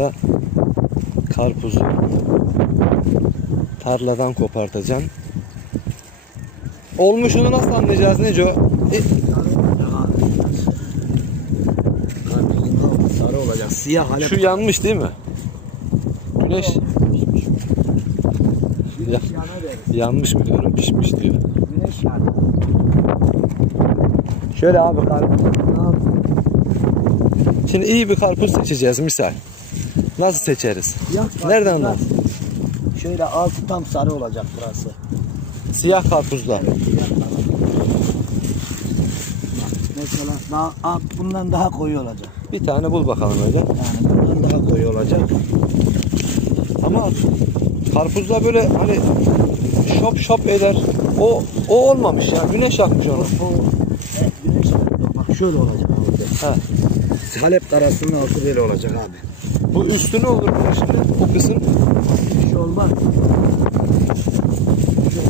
anda karpuzu tarladan kopartacaksın. Olmuşunu nasıl anlayacağız Neco? E, sarı olacak. Siyah halep. şu yanmış değil mi? Güneş ya, yanmış mı diyorum pişmiş diyor. Güneş yanı. Şöyle abi karpuz. Şimdi iyi bir karpuz seçeceğiz misal. Nasıl seçeriz? Siyah Nereden anladın? Şöyle altı tam sarı olacak burası. Siyah karpuzlar. Evet, siyah. Bak, Mesela daha alt bundan daha koyu olacak. Bir tane bul bakalım öyle. Yani bundan daha koyu olacak. Ama karpuzda böyle hani şop şop eder. O o olmamış ya. Güneş yakmış onu. O evet, güneş yanıyor. Bak şöyle olacak abi. Ha. Halep karasının altı böyle olacak abi. Bu üstü ne olur bunun şimdi? O kısım. Bir şey olmaz. Şey şey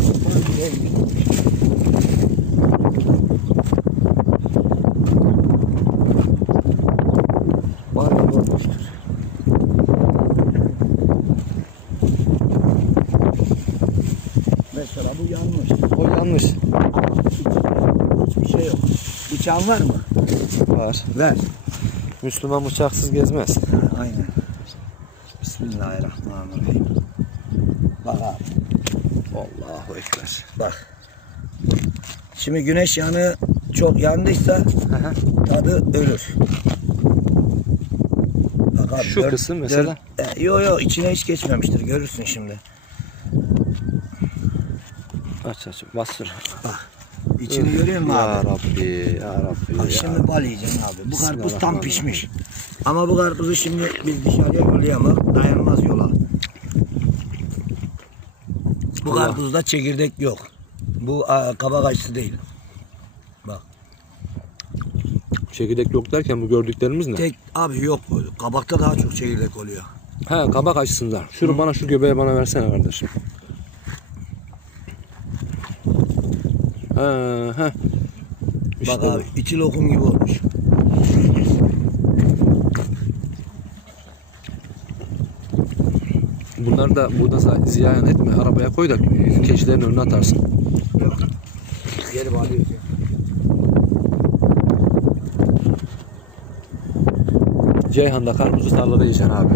olmuştur. Mesela bu yanmış. O yanlış. Hiçbir şey yok. Bıçağın var mı? Var. Ver. Müslüman bıçaksız gezmez. Aynen. Bismillahirrahmanirrahim. Bak abi. Allahu Ekber. Bak. Şimdi güneş yanı çok yandıysa tadı ölür. Bak abi, Şu kısım mesela? dört- e, yo yo içine hiç geçmemiştir görürsün şimdi. Aç aç bastır. İçini görüyor musun ya abi? Rabbi, ya Rabbi. Bak ya şimdi bal yiyeceksin abi. Bu karpuz tam pişmiş. Ama bu karpuzu şimdi biz dışarıya yollayamak dayanmaz yola. Bu Allah. karpuzda çekirdek yok. Bu a, kabak acısı değil. Bak. Çekirdek yok derken bu gördüklerimiz ne? Tek abi yok. Kabakta daha çok çekirdek oluyor. He kabak açısından. Şunu bana şu göbeği bana versene kardeşim. İşte Bak abi içi lokum gibi olmuş. bu. Bunları da burada ziyan etme. Arabaya koy da keçilerin önüne atarsın. Yok. Geri bağlıyor. Ceyhan'da karpuzu tarlada yiyeceksin abi.